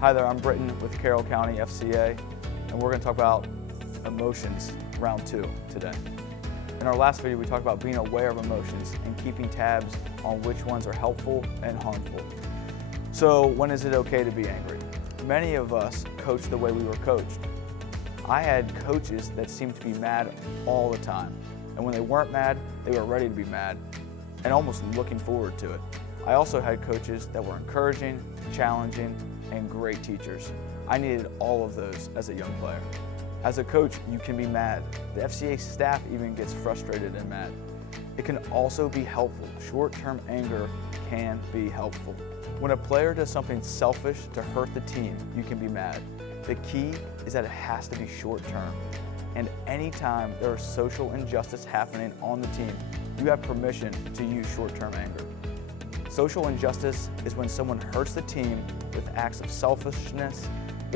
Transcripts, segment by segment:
Hi there, I'm Britton with Carroll County FCA, and we're going to talk about emotions round 2 today. In our last video, we talked about being aware of emotions and keeping tabs on which ones are helpful and harmful. So when is it okay to be angry? Many of us coach the way we were coached. I had coaches that seemed to be mad all the time, and when they weren't mad, they were ready to be mad and almost looking forward to it. I also had coaches that were encouraging, challenging, and great teachers. I needed all of those as a young player. As a coach, you can be mad. The FCA staff even gets frustrated and mad. It can also be helpful. Short-term anger can be helpful. When a player does something selfish to hurt the team, you can be mad. The key is that it has to be short-term. And anytime there is social injustice happening on the team, you have permission to use short-term anger. Social injustice is when someone hurts the team with acts of selfishness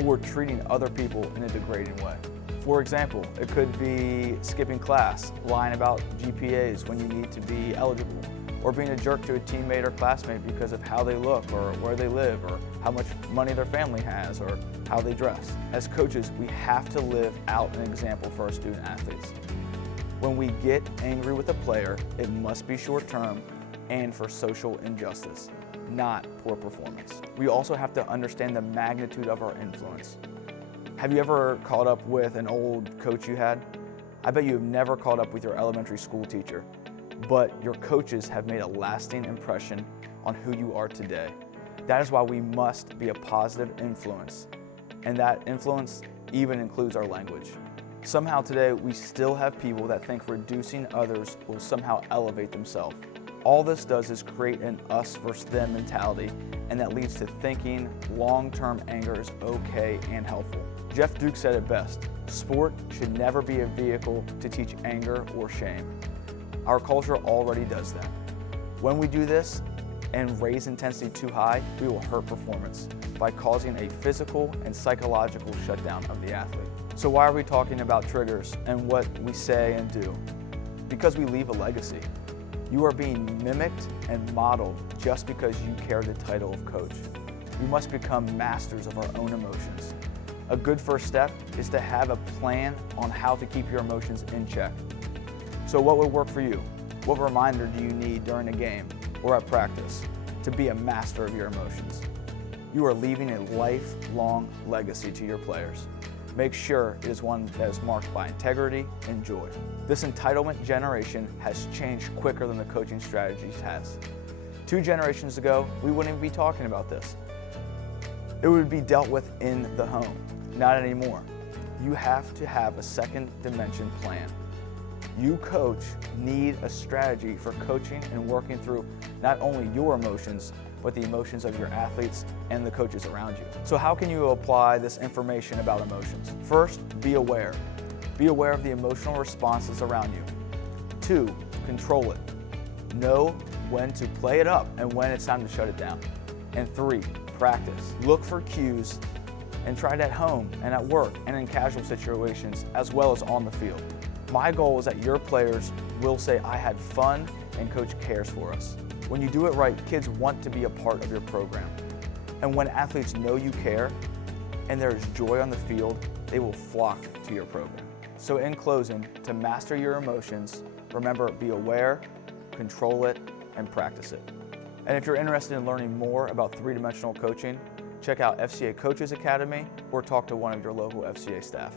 or treating other people in a degrading way. For example, it could be skipping class, lying about GPAs when you need to be eligible, or being a jerk to a teammate or classmate because of how they look or where they live or how much money their family has or how they dress. As coaches, we have to live out an example for our student athletes. When we get angry with a player, it must be short-term and for social injustice, not poor performance. We also have to understand the magnitude of our influence. Have you ever caught up with an old coach you had? I bet you have never caught up with your elementary school teacher, but your coaches have made a lasting impression on who you are today. That is why we must be a positive influence, and that influence even includes our language. Somehow today, we still have people that think reducing others will somehow elevate themselves. All this does is create an us versus them mentality, and that leads to thinking long-term anger is okay and helpful. Jeff Duke said it best, sport should never be a vehicle to teach anger or shame. Our culture already does that. When we do this and raise intensity too high, we will hurt performance by causing a physical and psychological shutdown of the athlete. So why are we talking about triggers and what we say and do? Because we leave a legacy. You are being mimicked and modeled just because you carry the title of coach. We must become masters of our own emotions. A good first step is to have a plan on how to keep your emotions in check. So what would work for you? What reminder do you need during a game or at practice to be a master of your emotions? You are leaving a lifelong legacy to your players. Make sure it is one that is marked by integrity and joy. This entitlement generation has changed quicker than the coaching strategies has. 2 generations ago, we wouldn't even be talking about this. It would be dealt with in the home, not anymore. You have to have a second dimension plan. You coach need a strategy for coaching and working through not only your emotions, but the emotions of your athletes and the coaches around you. So how can you apply this information about emotions? First, be aware. Be aware of the emotional responses around you. 2, control it. Know when to play it up and when it's time to shut it down. And 3, practice. Look for cues and try it at home and at work and in casual situations as well as on the field. My goal is that your players will say, I had fun and coach cares for us. When you do it right, kids want to be a part of your program. And when athletes know you care and there is joy on the field, they will flock to your program. So in closing, to master your emotions, remember, be aware, control it, and practice it. And if you're interested in learning more about 3-dimensional coaching, check out FCA Coaches Academy or talk to one of your local FCA staff.